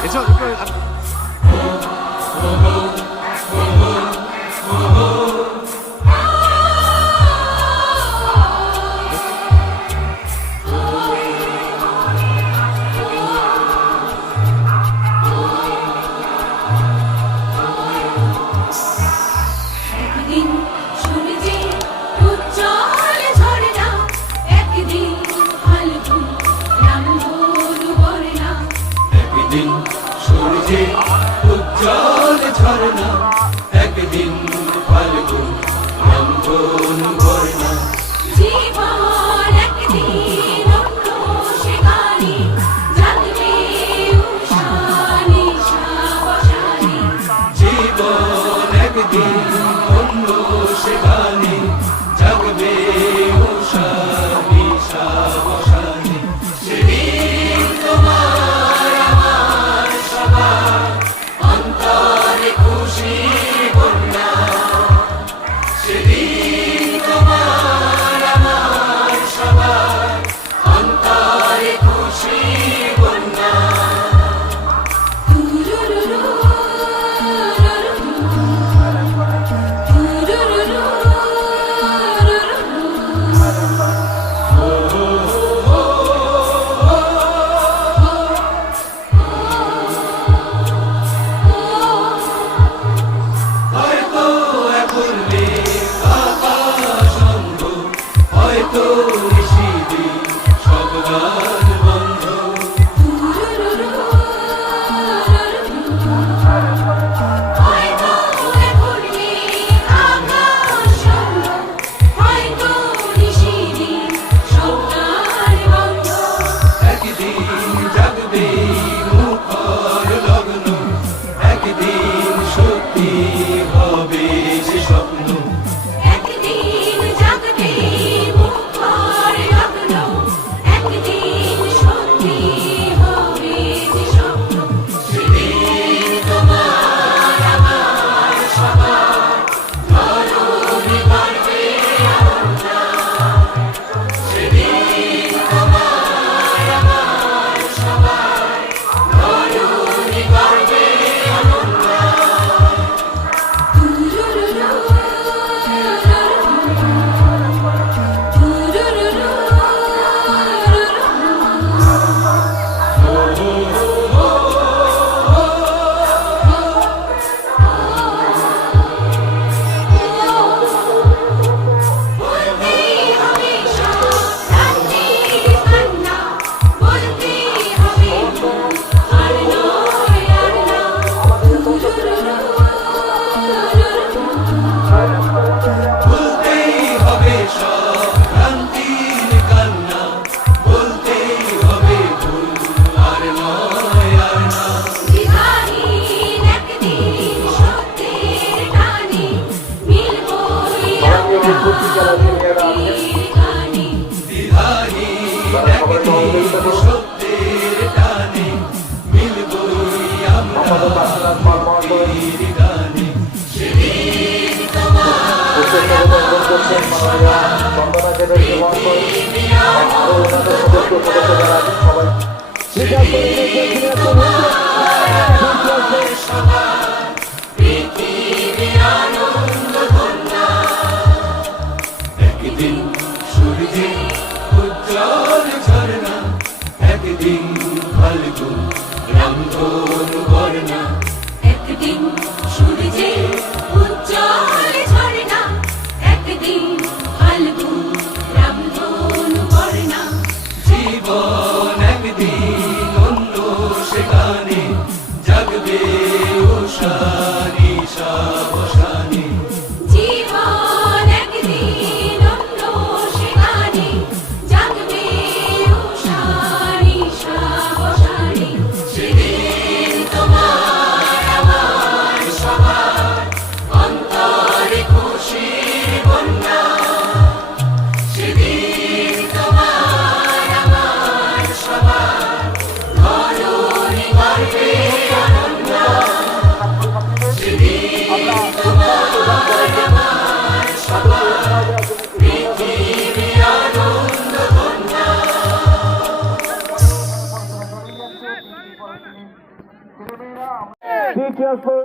괜찮아, 이거 সূর্যে উজ্জ্বল ঝরনা, একদিন ফাল্গুন রঙ্গন বর্ণা। জীবন একদিন অন্য সে গানে জাগবে উষা নিশা বসানে। জীবন একদিন অন্য সে গানে জাগবে উষা নিশা বসানে। সেদিন তোমার আমার সবার অন্তরে খুশি বন্যা। সেদিন তোমার আমার সবার অন্তরে খুশি বন্যা। হয়তো এখন আকাশ অন্ধ, হয়তো নিশিদি সব গান বন্ধ। হয়তো এখন আকাশ অন্ধ, হয়তো নিশিদি সব গান বন্ধ। একদিন জাগবে মুখর লগ্ন, একদিন সত্যি হবে সে স্বপ্ন। একদিন জাগবে মুখর লগ্ন, একদিন সত্যি হবে যে স্বপ্ন। সেদিন তোমার আমার সবার ধরণী গর্বে অনন্যা। সেদিন তোমার আমার সবার ধরণী গর্বে অনন্যা। বলতে হবে সব রাত্রির কান্না, বলতে হবে আর নয় আর না। বলতেই হবে সব ক্রান্তির কান্না, বলতেই হবে ভুল আর নয় আর না। দ্বিধাহীন একদিন সত্যের টানে মিলবই আমরা ভক্তির গানে। দ্বিধাহীন একদিন সত্যের টানে মিলবই আমরা ভক্তির গানে। সেদিন তোমার পৃথিবীর আনন্দ ধন্যা। একদিন সূর্যে উজ্জ্বল ঝরনা, একদিন ফাল্গুন রঙ্গন বর্ণা। একদিন সূর্যে উজ্জ্বল ঝরনা, একদিন ফাল্গুন রামধনু বর্ণা। জীবন একদিন অন্য সে গানে জাগবে উষা নিশা বসানে। জীবন একদিন অন্য সে গানে জাগবে উষা নিশা বসানে। সেদিন তোমার আমার সবার অন্তরে খুশি বন্যা। সেদিন তোমার আমার সবার ধরণী গর্বে অনন্যা। সেদিন তোমার আমার সবার পৃথিবী Teachers for